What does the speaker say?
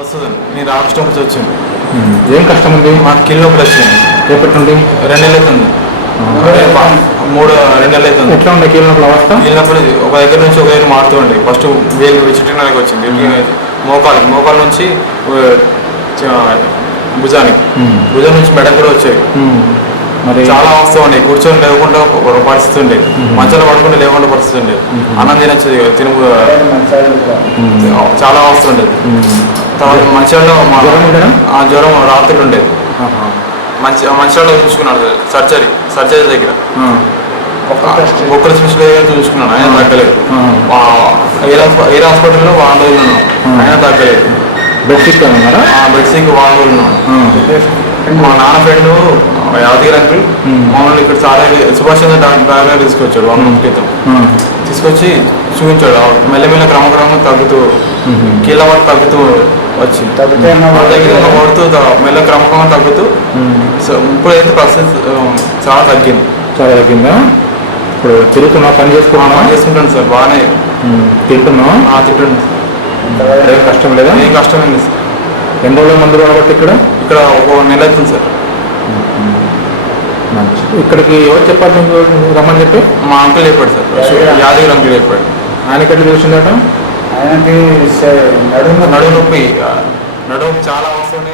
వస్తుందండి. నేను రాష్ట్రం నుంచి వచ్చింది. ఏం కష్టం ఉంది? మాకు కిలో నొప్పులు వచ్చింది. రేపటి నుండి 2 నెలలు అవుతుంది. 2 నెలలు అవుతుంది. ఎట్లా ఉండే కీళ్ళ నొప్పుల అవస్థ? కీళ్ళ నొప్పులు ఒక దగ్గర నుంచి ఒక దగ్గర మారుతూ ఉండే. ఫస్ట్ వేలు చిట్టినరకు వచ్చింది, మోకాలు నుంచి భుజం నుంచి మెడ కూడా వచ్చాయి. మరి చాలా అవస్థ ఉండే. కూర్చొని లేకుండా పరిస్థితి ఉండే, మంచాలు పడుకుంటే లేకుండా పరిస్థితి ఉండే. అన్నం తినచ్చు చాలా అవస్థ ఉండేది. తర్వాత మంచాల్లో జ్వరం రాత్రులు ఉండేది. మంచాల్లో చూసుకున్నాడు సర్జరీ దగ్గర ఒక్కరి స్పెషల్ దగ్గర చూసుకున్నాను. ఆయన తగ్గలేదు. ఎయిర్ హాస్పిటల్లో 1 రోజులు ఉన్నాను. ఆయన తగ్గలేదు. బెడ్ సిక్ వారం రోజులు ఉన్నాను. మా నాన్న ఫ్రెండ్ యాదగిరి అంకుల్ మామూలు ఇక్కడ చాలా సుభాష్ చంద్ర డాక్టర్ తీసుకొచ్చాడు 1 month క్రితం. తీసుకొచ్చి చూపించాడు. మెల్లమెల్ల క్రమక్రమంగా తగ్గుతూ కీళ్ళ వరకు తగ్గుతూ వచ్చింది. పడుతూ మెల్ల క్రమక్రమంగా తగ్గుతూ ఇప్పుడైతే పరిస్థితి చాలా తగ్గిందా? ఇప్పుడు తిరుగుతున్నా, పని చేసుకుంటాను సార్. బాగానే తింటున్నావు? తింటాను. ఏం కష్టం లేదా? ఏం కష్టం లేదు సార్. ఎన్ని రోజుల మందు కాబట్టి ఇక్కడ ఒక నెల అవుతుంది సార్. ఇక్కడికి ఎవరు చెప్పారు మీకు రమ్మని చెప్పి? మా అంకుల్ చెప్పాడు సార్, యాదగిరి అంకుల్ చెప్పాడు. ఆయనకి ఎట్లా తెలిసిందట? ఆయనకి నడుము నొప్పి చాలా అవసరం.